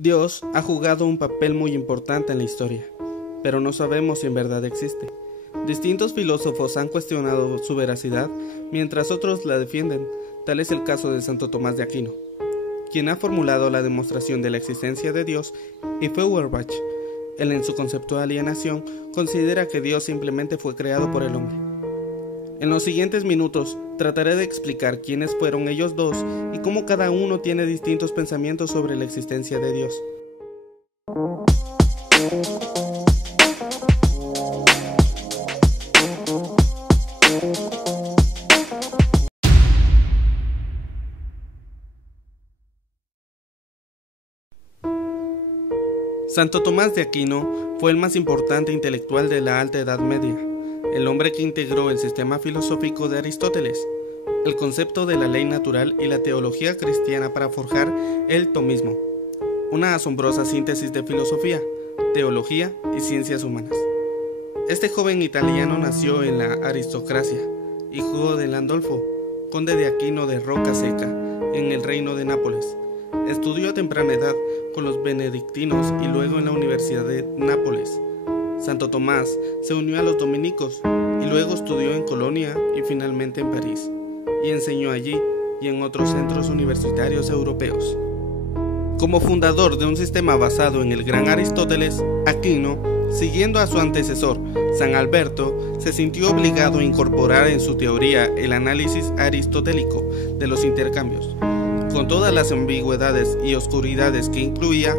Dios ha jugado un papel muy importante en la historia, pero no sabemos si en verdad existe. Distintos filósofos han cuestionado su veracidad, mientras otros la defienden. Tal es el caso de Santo Tomás de Aquino, quien ha formulado la demostración de la existencia de Dios, y Feuerbach, él en su concepto de alienación, considera que Dios simplemente fue creado por el hombre. En los siguientes minutos trataré de explicar quiénes fueron ellos dos y cómo cada uno tiene distintos pensamientos sobre la existencia de Dios. Santo Tomás de Aquino fue el más importante intelectual de la Alta Edad Media, el hombre que integró el sistema filosófico de Aristóteles, el concepto de la ley natural y la teología cristiana para forjar el tomismo, una asombrosa síntesis de filosofía, teología y ciencias humanas. Este joven italiano nació en la aristocracia, hijo de Landolfo, conde de Aquino de Roca Seca, en el reino de Nápoles. Estudió a temprana edad con los benedictinos y luego en la Universidad de Nápoles. Santo Tomás se unió a los dominicos y luego estudió en Colonia y finalmente en París, y enseñó allí y en otros centros universitarios europeos. Como fundador de un sistema basado en el gran Aristóteles, Aquino, siguiendo a su antecesor, San Alberto, se sintió obligado a incorporar en su teoría el análisis aristotélico de los intercambios, con todas las ambigüedades y oscuridades que incluía.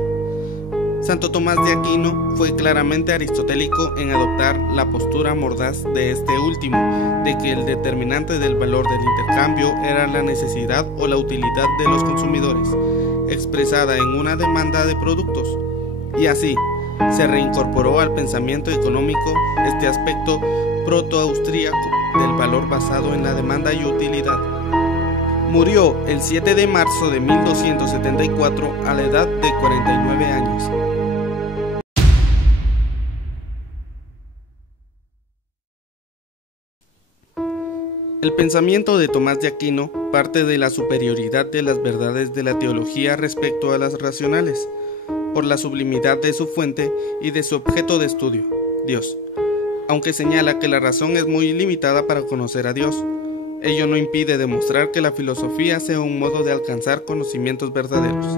Santo Tomás de Aquino fue claramente aristotélico en adoptar la postura mordaz de este último, de que el determinante del valor del intercambio era la necesidad o la utilidad de los consumidores, expresada en una demanda de productos, y así se reincorporó al pensamiento económico este aspecto proto-austríaco del valor basado en la demanda y utilidad. Murió el 7 de marzo de 1274 a la edad de 49 años. El pensamiento de Tomás de Aquino parte de la superioridad de las verdades de la teología respecto a las racionales, por la sublimidad de su fuente y de su objeto de estudio, Dios, aunque señala que la razón es muy limitada para conocer a Dios. Ello no impide demostrar que la filosofía sea un modo de alcanzar conocimientos verdaderos.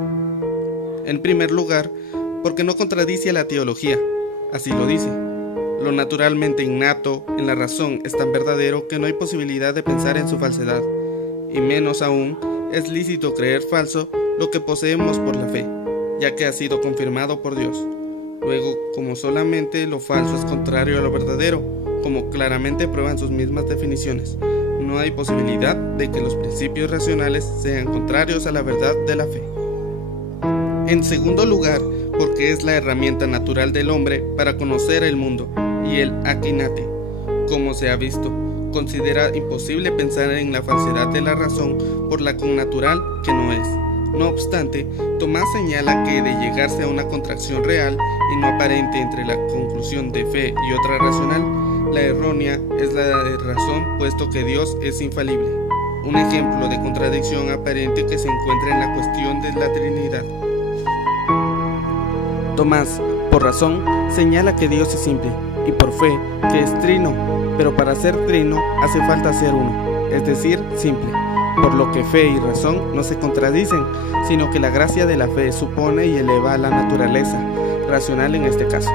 En primer lugar, porque no contradice a la teología, así lo dice. Lo naturalmente innato en la razón es tan verdadero que no hay posibilidad de pensar en su falsedad, y menos aún es lícito creer falso lo que poseemos por la fe, ya que ha sido confirmado por Dios. Luego, como solamente lo falso es contrario a lo verdadero, como claramente prueban sus mismas definiciones, no hay posibilidad de que los principios racionales sean contrarios a la verdad de la fe. En segundo lugar, porque es la herramienta natural del hombre para conocer el mundo, y el Akinate, como se ha visto, considera imposible pensar en la falsedad de la razón por la connatural que no es. No obstante, Tomás señala que de llegarse a una contracción real y no aparente entre la conclusión de fe y otra racional, la errónea es la de razón, puesto que Dios es infalible. Un ejemplo de contradicción aparente que se encuentra en la cuestión de la Trinidad. Tomás, por razón, señala que Dios es simple, y por fe, que es trino, pero para ser trino hace falta ser uno, es decir, simple, por lo que fe y razón no se contradicen, sino que la gracia de la fe supone y eleva a la naturaleza, racional en este caso.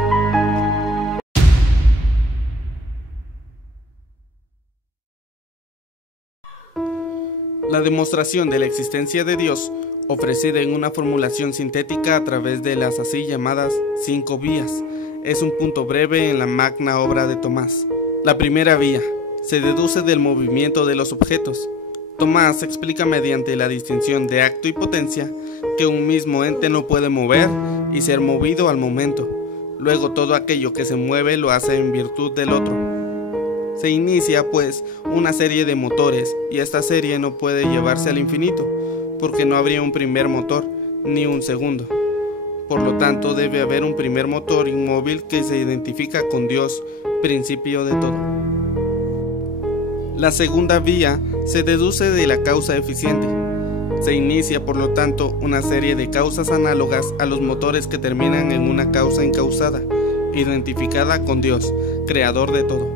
La demostración de la existencia de Dios, ofrecida en una formulación sintética a través de las así llamadas 5 vías, es un punto breve en la magna obra de Tomás. La primera vía se deduce del movimiento de los objetos. Tomás explica mediante la distinción de acto y potencia que un mismo ente no puede mover y ser movido al momento. Luego todo aquello que se mueve lo hace en virtud del otro. Se inicia, pues, una serie de motores, y esta serie no puede llevarse al infinito, porque no habría un primer motor, ni un segundo. Por lo tanto, debe haber un primer motor inmóvil que se identifica con Dios, principio de todo. La segunda vía se deduce de la causa eficiente. Se inicia, por lo tanto, una serie de causas análogas a los motores que terminan en una causa encausada, identificada con Dios, creador de todo.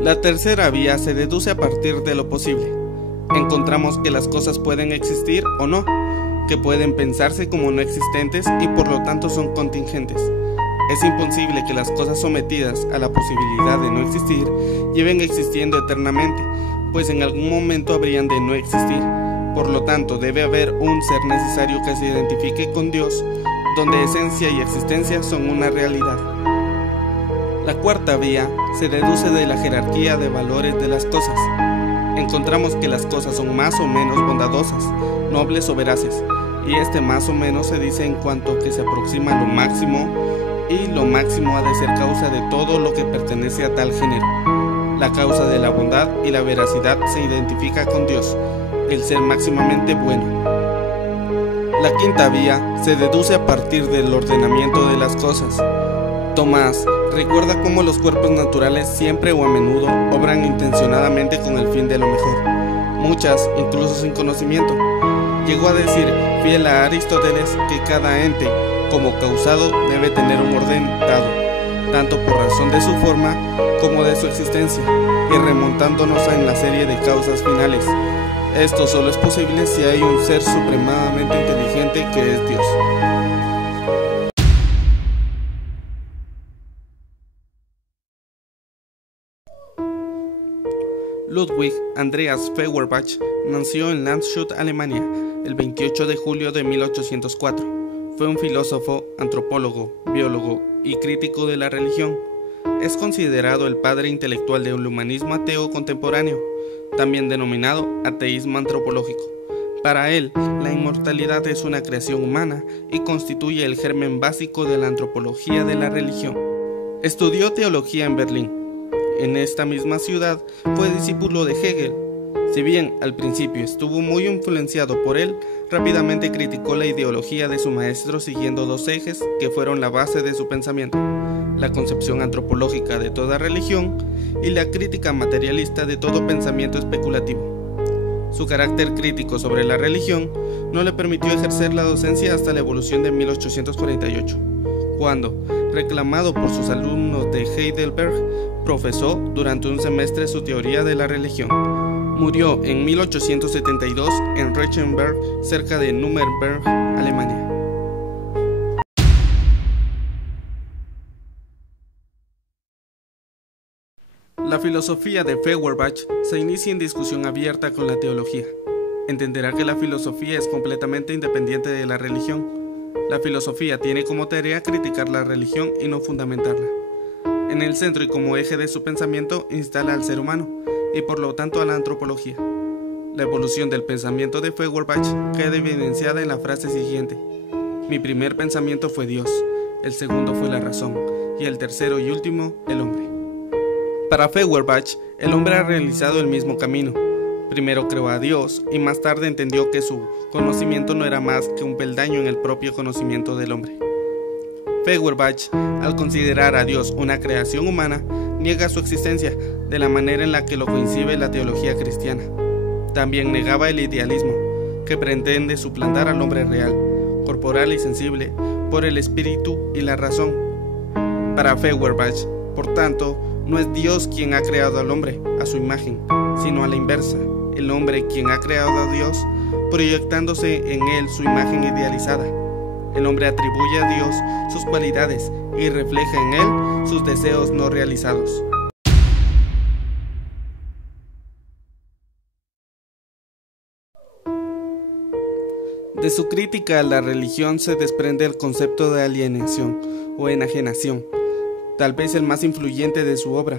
La tercera vía se deduce a partir de lo posible. Encontramos que las cosas pueden existir o no, que pueden pensarse como no existentes y por lo tanto son contingentes. Es imposible que las cosas sometidas a la posibilidad de no existir lleven existiendo eternamente, pues en algún momento habrían de no existir. Por lo tanto, debe haber un ser necesario que se identifique con Dios, donde esencia y existencia son una realidad. La cuarta vía se deduce de la jerarquía de valores de las cosas. Encontramos que las cosas son más o menos bondadosas, nobles o veraces, y este más o menos se dice en cuanto que se aproxima a lo máximo, y lo máximo ha de ser causa de todo lo que pertenece a tal género. La causa de la bondad y la veracidad se identifica con Dios, el ser máximamente bueno. La quinta vía se deduce a partir del ordenamiento de las cosas. Tomás recuerda cómo los cuerpos naturales siempre o a menudo obran intencionadamente con el fin de lo mejor, muchas incluso sin conocimiento. Llegó a decir, fiel a Aristóteles, que cada ente, como causado, debe tener un orden dado, tanto por razón de su forma como de su existencia, y remontándonos en la serie de causas finales. Esto solo es posible si hay un ser supremamente inteligente que es Dios. Ludwig Andreas Feuerbach nació en Landshut, Alemania, el 28 de julio de 1804. Fue un filósofo, antropólogo, biólogo y crítico de la religión. Es considerado el padre intelectual del humanismo ateo contemporáneo, también denominado ateísmo antropológico. Para él, la inmortalidad es una creación humana y constituye el germen básico de la antropología de la religión. Estudió teología en Berlín. En esta misma ciudad fue discípulo de Hegel. Si bien al principio estuvo muy influenciado por él, rápidamente criticó la ideología de su maestro siguiendo dos ejes que fueron la base de su pensamiento: la concepción antropológica de toda religión y la crítica materialista de todo pensamiento especulativo. Su carácter crítico sobre la religión no le permitió ejercer la docencia hasta la Evolución de 1848, cuando, reclamado por sus alumnos de Heidelberg, profesó durante un semestre su teoría de la religión. Murió en 1872 en Reichenberg, cerca de Nuremberg, Alemania. La filosofía de Feuerbach se inicia en discusión abierta con la teología. Entenderá que la filosofía es completamente independiente de la religión. La filosofía tiene como tarea criticar la religión y no fundamentarla. En el centro y como eje de su pensamiento instala al ser humano, y por lo tanto a la antropología. La evolución del pensamiento de Feuerbach queda evidenciada en la frase siguiente: mi primer pensamiento fue Dios, el segundo fue la razón, y el tercero y último, el hombre. Para Feuerbach, el hombre ha realizado el mismo camino. Primero creó a Dios y más tarde entendió que su conocimiento no era más que un peldaño en el propio conocimiento del hombre. Feuerbach, al considerar a Dios una creación humana, niega su existencia de la manera en la que lo concibe la teología cristiana. También negaba el idealismo, que pretende suplantar al hombre real, corporal y sensible, por el espíritu y la razón. Para Feuerbach, por tanto, no es Dios quien ha creado al hombre a su imagen, sino a la inversa, el hombre quien ha creado a Dios, proyectándose en él su imagen idealizada. El hombre atribuye a Dios sus cualidades y refleja en él sus deseos no realizados. De su crítica a la religión se desprende el concepto de alienación o enajenación, tal vez el más influyente de su obra.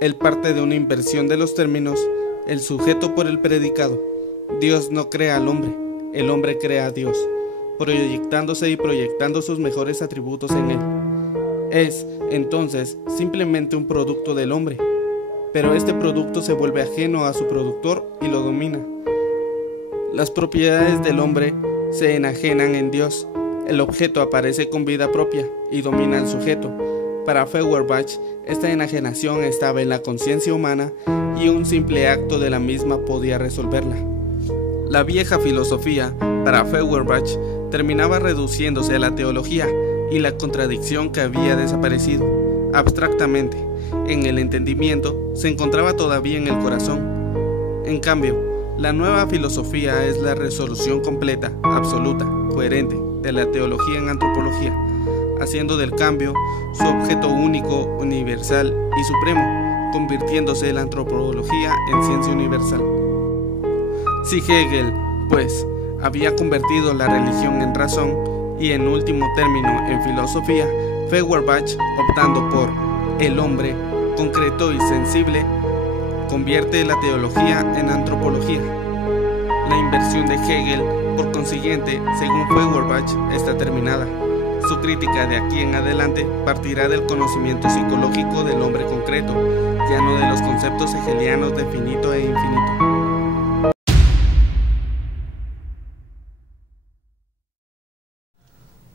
Él parte de una inversión de los términos, el sujeto por el predicado. Dios no crea al hombre, el hombre crea a Dios, proyectándose y proyectando sus mejores atributos en él. Es, entonces, simplemente un producto del hombre, pero este producto se vuelve ajeno a su productor y lo domina. Las propiedades del hombre se enajenan en Dios, el objeto aparece con vida propia y domina al sujeto. Para Feuerbach, esta enajenación estaba en la conciencia humana y un simple acto de la misma podía resolverla. La vieja filosofía, para Feuerbach, terminaba reduciéndose a la teología y la contradicción que había desaparecido. Abstractamente, en el entendimiento, se encontraba todavía en el corazón. En cambio, la nueva filosofía es la resolución completa, absoluta, coherente, de la teología en antropología, haciendo del cambio su objeto único, universal y supremo, convirtiéndose la antropología en ciencia universal. Si Hegel, pues, había convertido la religión en razón y en último término en filosofía, Feuerbach, optando por el hombre concreto y sensible, convierte la teología en antropología. La inversión de Hegel, por consiguiente, según Feuerbach, está terminada. Su crítica de aquí en adelante partirá del conocimiento psicológico del hombre concreto, ya no de los conceptos hegelianos de finito e infinito.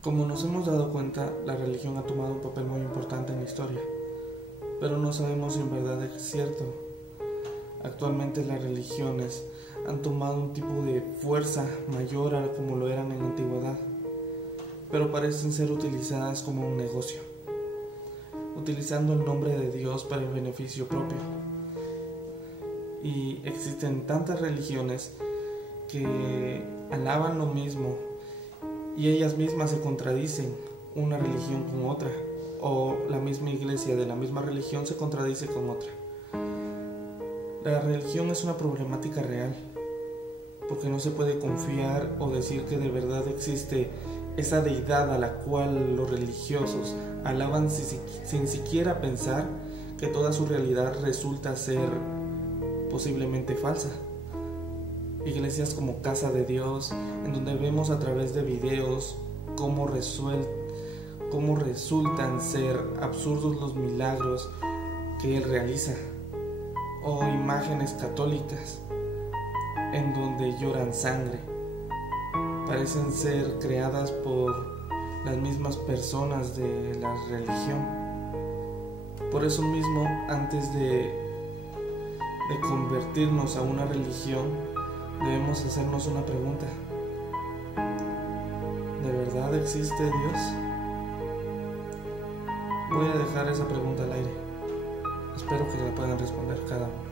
Como nos hemos dado cuenta, la religión ha tomado un papel muy importante en la historia, pero no sabemos si en verdad es cierto. Actualmente las religiones han tomado un tipo de fuerza mayor a como lo eran en la antigüedad, pero parecen ser utilizadas como un negocio, utilizando el nombre de Dios para el beneficio propio. Y existen tantas religiones que alaban lo mismo y ellas mismas se contradicen una religión con otra, o la misma iglesia de la misma religión se contradice con otra. La religión es una problemática real, porque no se puede confiar o decir que de verdad existe esa deidad a la cual los religiosos alaban sin siquiera pensar que toda su realidad resulta ser posiblemente falsa. Iglesias como Casa de Dios, en donde vemos a través de videos cómo resultan ser absurdos los milagros que Él realiza, o imágenes católicas en donde lloran sangre, parecen ser creadas por las mismas personas de la religión. Por eso mismo, antes de convertirnos a una religión, debemos hacernos una pregunta: ¿de verdad existe Dios? Voy a dejar esa pregunta al aire. Espero que la puedan responder cada uno.